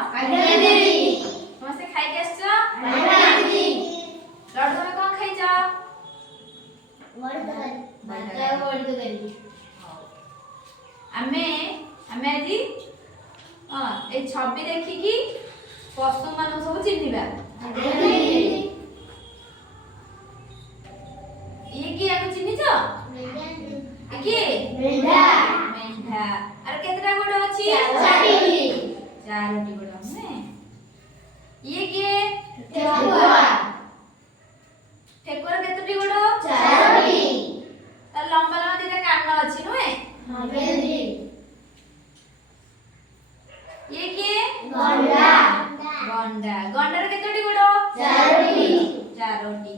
आज्ञा दीदी समस्त खाई के आछो आज्ञा दीदी लड्डू में कौन खाइछ आमे आमे आजी हां ए छवि देखि की पशु मान सब चिन्हिबा ये की आको चिन्हिछ की मेंढा मेंढा आर केतरा गोड़ अछि चारोटी गोड़ में ये की ठेकुआ ठेकुआ केतटी गोड़ चारोटी त लंबा लंबा दिटा कान अछि नुए हां बेदी ये की गंडा गंडा गंडार केतटी गोड़ चारोटी चारोटी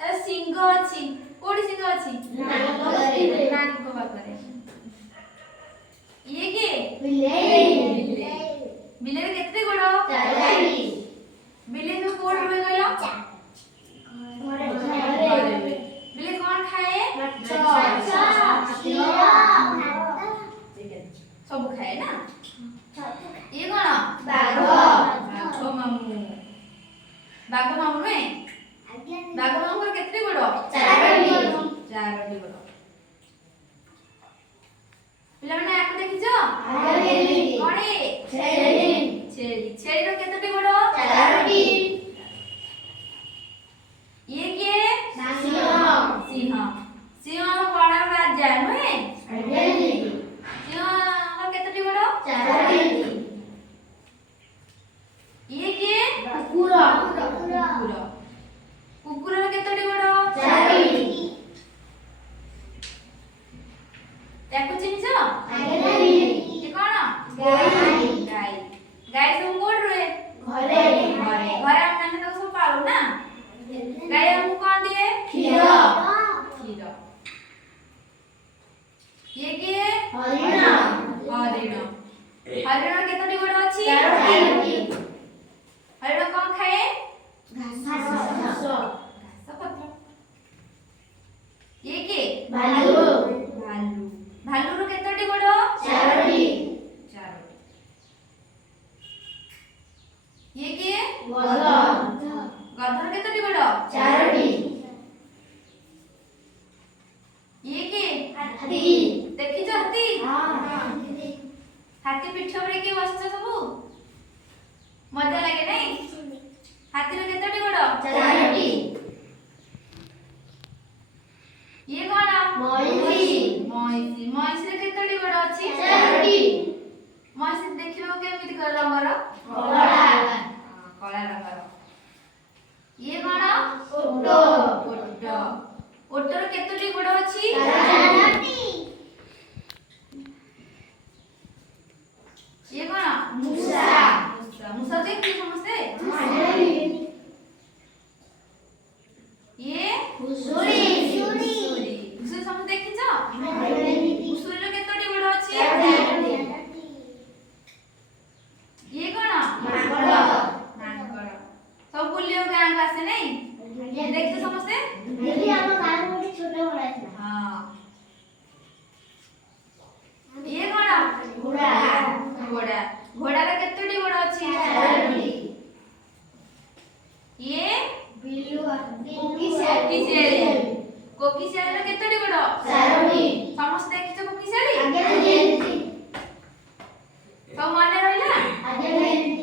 तर सिंह अछि कोडी सिंह अछि नाक पाखरे ये की बिलेई बिलेई केतटी गोड़ चारोटी बिलेई तो कोड रुए गयो बिलेई कोन खाए माछ सब खाए ना ये कोन बाघ बाघ मामू में बाघ मामू को केतटी गोड़ चारोटी चारोटी गोड़ पिला माने आको देखिछो कोनी छेली छेली छेली रो केतटी गोड़ चारोटी ये के सिंह सिंह सिंह बड़ा राजा नुए सिंह केतटी गोड़ चारोटी ये के कुकुर कुकुर कुकुर रो केतटी गोड़ चारोटी ताको चिन्हिछ ये कोन गाय गाय गाय सब कोड रे घरे घरे घरे हम तो सब पालू ना गाय हमको कौन दिए खीर खीर ये के हरिण हरिण हरिण केतटी गोड़ अछि चारोटी हरिण कौन खाए घास घास पत्र ये के भालू भालू भालू रो केतटी गोड़ चारोटी चारोटी ये के गध गधर केतटी गोड़ चारोटी ये के हाथी देखिछ हाथी हां हाथी पिठ ऊपर के बसछ सब मजा लागे नहीं हाथी रो केतटी गोड़ चारोटी ये कोन मयूरी मयूरी मयूरी रे केतटी गोड़ अछि चारोटी मयूरी देखिबो केमिति कर रंगर कला कला रंगर ये कोन ओटो ओटो ओटो रो केतटी गोड़ अछि चारोटी ये कोन मूसा मूसा मूसा देखि समझते ये घुसुरी घुसुरी घुसुरी समझ देखिछ घुसुरी रो केतटी गोड़ अछि ये कोन माकड़ माकड़ सब बुलियो गां को आसे नहीं देखिछ समझते देखि हम गां में छोटा बड़ा था हां ये कोन घोड़ा घोड़ा घोड़ा रो केतटी गोड़ अछि चारोटी ये बिलुआ कोकिसेली कोकिसेली रो केतटी गोड़ चारोटी समस्त देखिछ कोकिसेली आगे सब मन